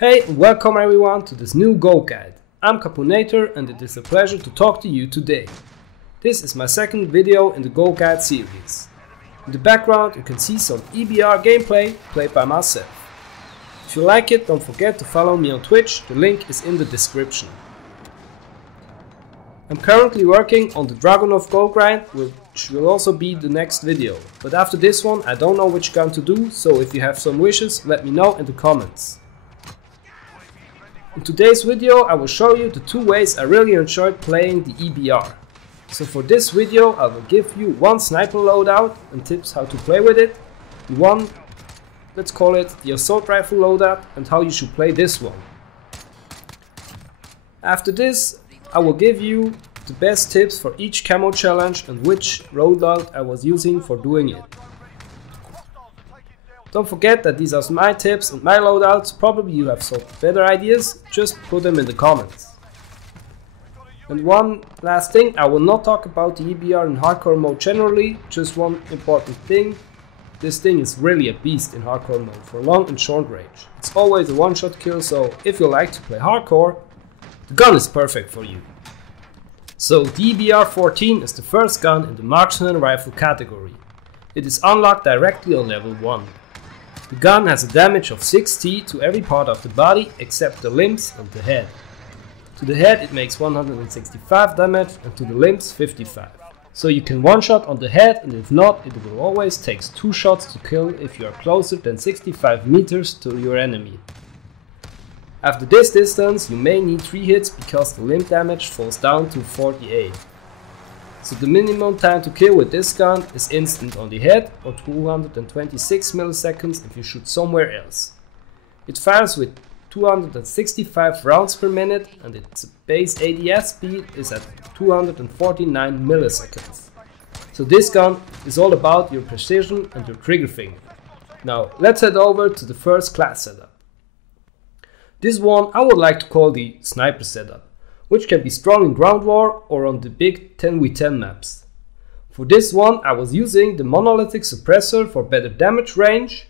Hey, welcome everyone to this new Go guide. I'm Capunator and it is a pleasure to talk to you today. This is my second video in the Go guide series. In the background you can see some EBR gameplay played by myself. If you like it, don't forget to follow me on Twitch, the link is in the description. I'm currently working on the Dragunov Go grind, which will also be the next video. But after this one I don't know which gun to do, so if you have some wishes, let me know in the comments. In today's video I will show you the two ways I really enjoyed playing the EBR. So for this video I will give you one sniper loadout and tips how to play with it, one, let's call it the assault rifle loadout, and how you should play this one. After this I will give you the best tips for each camo challenge and which loadout I was using for doing it. Don't forget that these are my tips and my loadouts, probably you have some better ideas, just put them in the comments. And one last thing, I will not talk about the EBR in hardcore mode generally, just one important thing. This thing is really a beast in hardcore mode for long and short range. It's always a one-shot kill, so if you like to play hardcore, the gun is perfect for you. So the EBR-14 is the first gun in the marksman rifle category. It is unlocked directly on level 1. The gun has a damage of 6t to every part of the body except the limbs and the head. To the head it makes 165 damage and to the limbs 55. So you can one shot on the head, and if not, it will always take 2 shots to kill if you are closer than 65 meters to your enemy. After this distance you may need 3 hits because the limb damage falls down to 48. So the minimum time to kill with this gun is instant on the head, or 226 milliseconds if you shoot somewhere else. It fires with 265 rounds per minute and its base ADS speed is at 249 milliseconds. So this gun is all about your precision and your trigger finger. Now let's head over to the first class setup. This one I would like to call the sniper setup, which can be strong in ground war or on the big 10v10 maps. For this one I was using the monolithic suppressor for better damage range,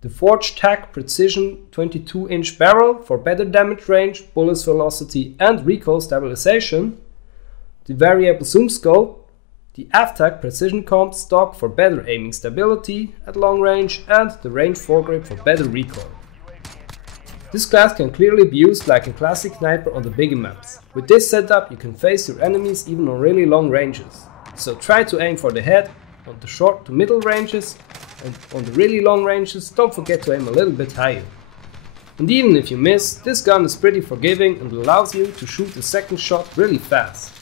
the Forged Tack Precision 22-inch barrel for better damage range, bullet velocity and recoil stabilization, the variable zoom scope, the AFTAC Precision Comp stock for better aiming stability at long range, and the range foregrip for better recoil. This class can clearly be used like a classic sniper on the bigger maps. With this setup you can face your enemies even on really long ranges. So try to aim for the head on the short to middle ranges, and on the really long ranges don't forget to aim a little bit higher. And even if you miss, this gun is pretty forgiving and allows you to shoot the second shot really fast.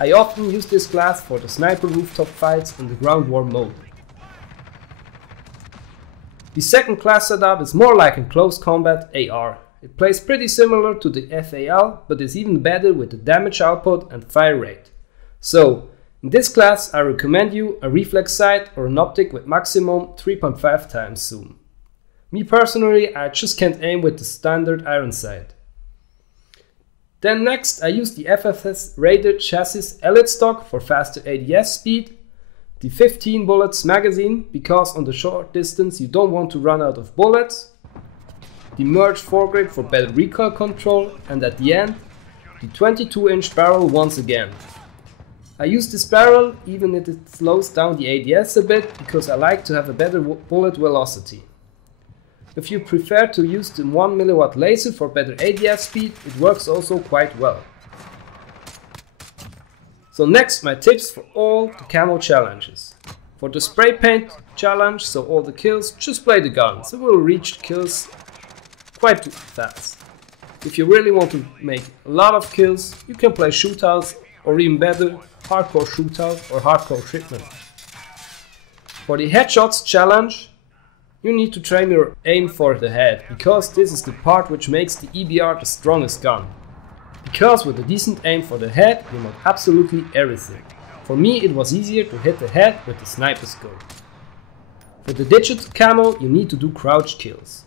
I often use this class for the sniper rooftop fights in the ground war mode. The second class setup is more like a close combat AR. It plays pretty similar to the FAL, but is even better with the damage output and fire rate. So, in this class I recommend you a reflex sight or an optic with maximum 3.5 times zoom. Me personally, I just can't aim with the standard iron sight. Then next I use the FFS rated chassis Elite stock for faster ADS speed, the 15 bullets magazine because on the short distance you don't want to run out of bullets, the merged foregrip for better recoil control, and at the end the 22-inch barrel once again. I use this barrel even if it slows down the ADS a bit because I like to have a better bullet velocity. If you prefer to use the 1mW laser for better ADS speed, it works also quite well. So next my tips for all the camo challenges. For the spray paint challenge, so all the kills, just play the gun, so we'll reach the kills quite fast. If you really want to make a lot of kills, you can play shootouts, or even better, hardcore shootout or hardcore shipment. For the headshots challenge, you need to train your aim for the head, because this is the part which makes the EBR the strongest gun. Because with a decent aim for the head, you know absolutely everything. For me it was easier to hit the head with the sniper scope. For the digital camo you need to do crouch kills.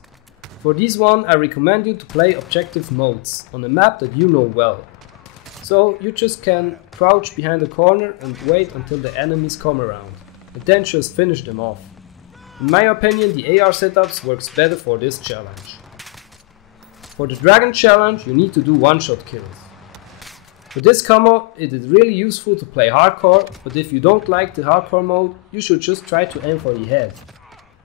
For this one I recommend you to play objective modes on a map that you know well. So you just can crouch behind a corner and wait until the enemies come around. and then just finish them off. In my opinion, the AR setups works better for this challenge. For the Dragon challenge, you need to do one-shot kills. For this combo, it is really useful to play hardcore, but if you don't like the hardcore mode, you should just try to aim for the head.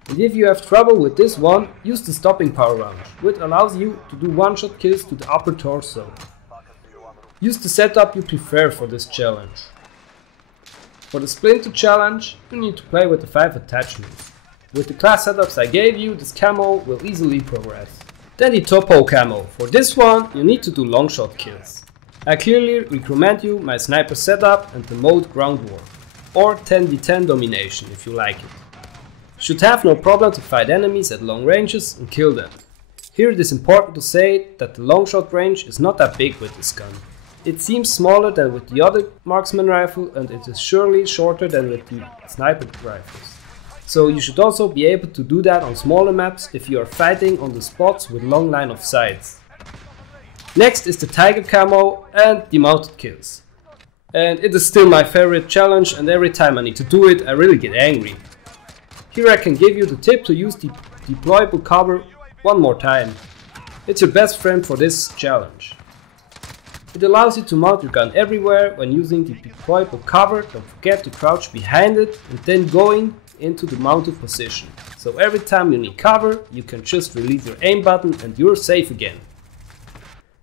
And if you have trouble with this one, use the stopping power round, which allows you to do one-shot kills to the upper torso. Use the setup you prefer for this challenge. For the Splinter challenge, you need to play with the 5 attachments. With the class setups I gave you, this camo will easily progress. Then the Topo camo. For this one, you need to do long shot kills. I clearly recommend you my sniper setup and the mode Ground War, or 10v10 domination if you like it. You should have no problem to fight enemies at long ranges and kill them. Here it is important to say that the long shot range is not that big with this gun. It seems smaller than with the other marksman rifle, and it is surely shorter than with the sniper rifles. So you should also be able to do that on smaller maps if you are fighting on the spots with long line of sights. Next is the Tiger camo and the mounted kills. And it is still my favorite challenge, and every time I need to do it I really get angry. Here I can give you the tip to use the deployable cover one more time. It's your best friend for this challenge. It allows you to mount your gun everywhere when using the deployable cover. Don't forget to crouch behind it and then going into the mounted position. So every time you need cover, you can just release your aim button and you're safe again.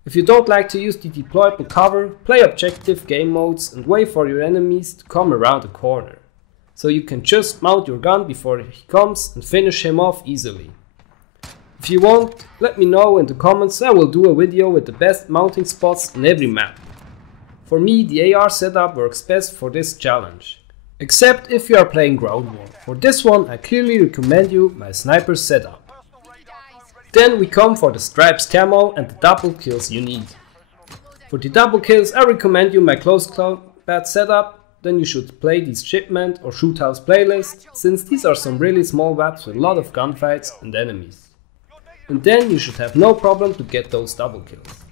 If you don't like to use the deployable cover, play objective game modes and wait for your enemies to come around the corner. So you can just mount your gun before he comes and finish him off easily. If you want, let me know in the comments. I will do a video with the best mounting spots on every map. For me, the AR setup works best for this challenge. Except if you are playing Ground War. For this one I clearly recommend you my sniper setup. Then we come for the Stripes camo and the double kills you need. For the double kills I recommend you my close combat setup. Then you should play the Shipment or Shoot House playlist, since these are some really small maps with a lot of gunfights and enemies. And then you should have no problem to get those double kills.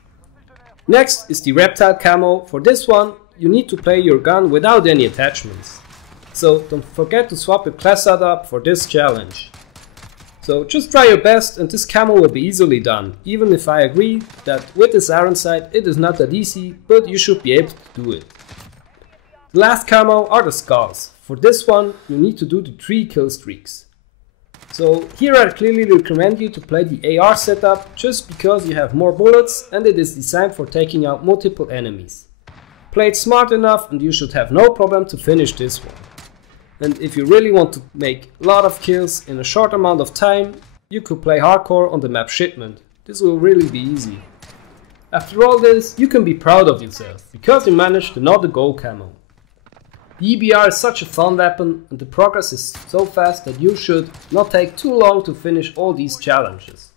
Next is the Reptile camo. For this one you need to play your gun without any attachments. So don't forget to swap your class setup for this challenge. So just try your best and this camo will be easily done, even if I agree that with this iron sight it is not that easy, but you should be able to do it. The last camo are the Skulls. For this one you need to do the 3 kill streaks. So here I clearly recommend you to play the AR setup just because you have more bullets and it is designed for taking out multiple enemies. Play it smart enough and you should have no problem to finish this one. And if you really want to make a lot of kills in a short amount of time, you could play hardcore on the map Shipment. This will really be easy. After all this, you can be proud of yourself because you managed another gold camo. The EBR is such a fun weapon and the progress is so fast that you should not take too long to finish all these challenges.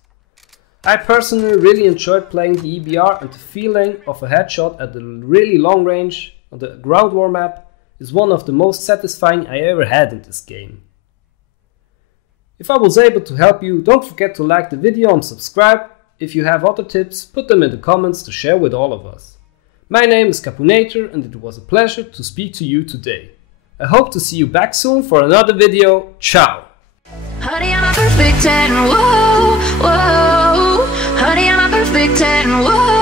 I personally really enjoyed playing the EBR, and the feeling of a headshot at a really long range on the Ground War map is one of the most satisfying I ever had in this game. If I was able to help you, don't forget to like the video and subscribe. If you have other tips, put them in the comments to share with all of us. My name is Capunator and it was a pleasure to speak to you today. I hope to see you back soon for another video. Ciao! Honey, I'm a perfect 10, whoa, whoa. Honey, I'm a perfect 10, whoa.